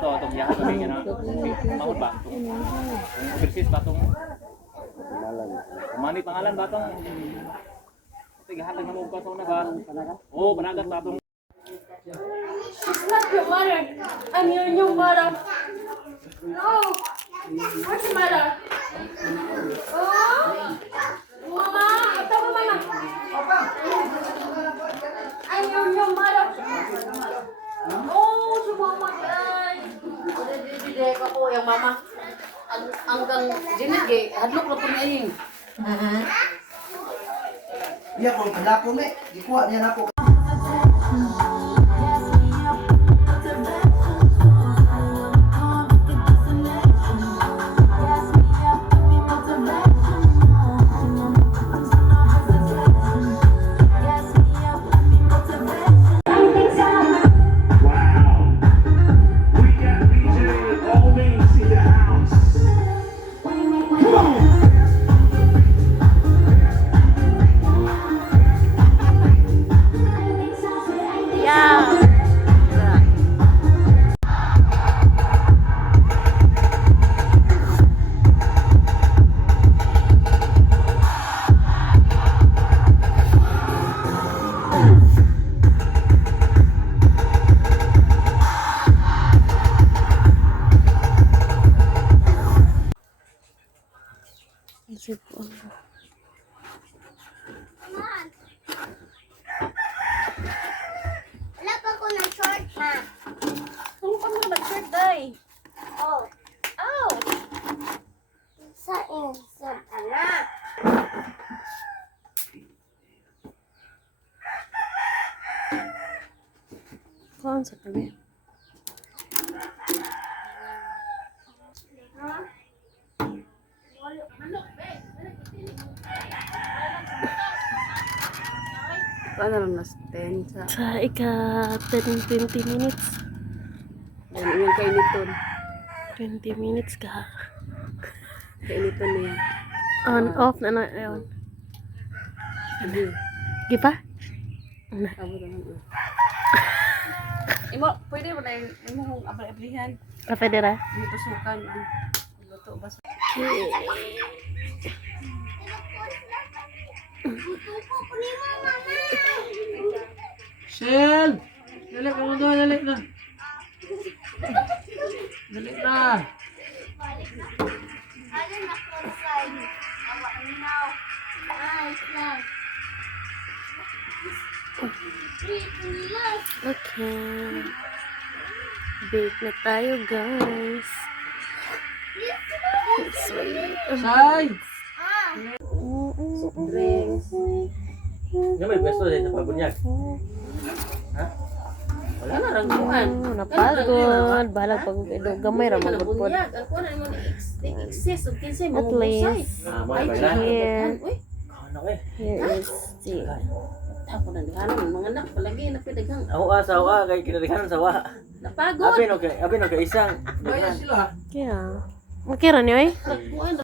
to, itong yahan kami nga na. Mahal ba? Overseas ba itong? Mani pangalan ba itong? Tigahatag na mo ka sa una ba? Oo, panagat ba itong? She's not your mother. I'm your new mother. No. Where's your mother? Oh. Mama. Tama, mama. I'm your new mother. Oh, si mama yan. Dede ako yung mama. Hanggang dinit gay, hadlok na po niya yun. Iya kung kada ko me, gikuha niya nako. Wala pa ko ng short, ma. Ano pa mga nag-shirt day? Oh. Oh! Sa insert, anak. Kung sa tabi. Paano lang nas 10 sa... Sa ika 10-20 minutes. Ano yung kainiton? 20 minutes ka. Kainiton niya. On, off na na. Ayun. Hindi. Di pa? Abot naman. Imo, pwede mo na yung imong abal-ablihan. Pwede ra? Dito sukan. Luto ba sa... Tupo ko ni mama, ma. Shell! Dali ka mo doon, dali na. Dali na. Ano na close side? Awa ni now. Nice lang. Okay. Bake na tayo, guys. Sweet. Say! drinks. Nga may pwesto din sa pabunyag. Ha? Wala na rang kuhan. Napagod. Bahalag pag gamay ra Wala magpud. bunyag. Ako na mo exist of kinsay At mo least. Mo Ay, ba na? Here. Uy, Ano eh? Here is the... ako na dihanan mga anak palagi na pidagang. Sawa kay kinadihanan sawa. Napagod. Abi no kay isang. Bayan sila. Kaya. Makira niyo eh? Kuhan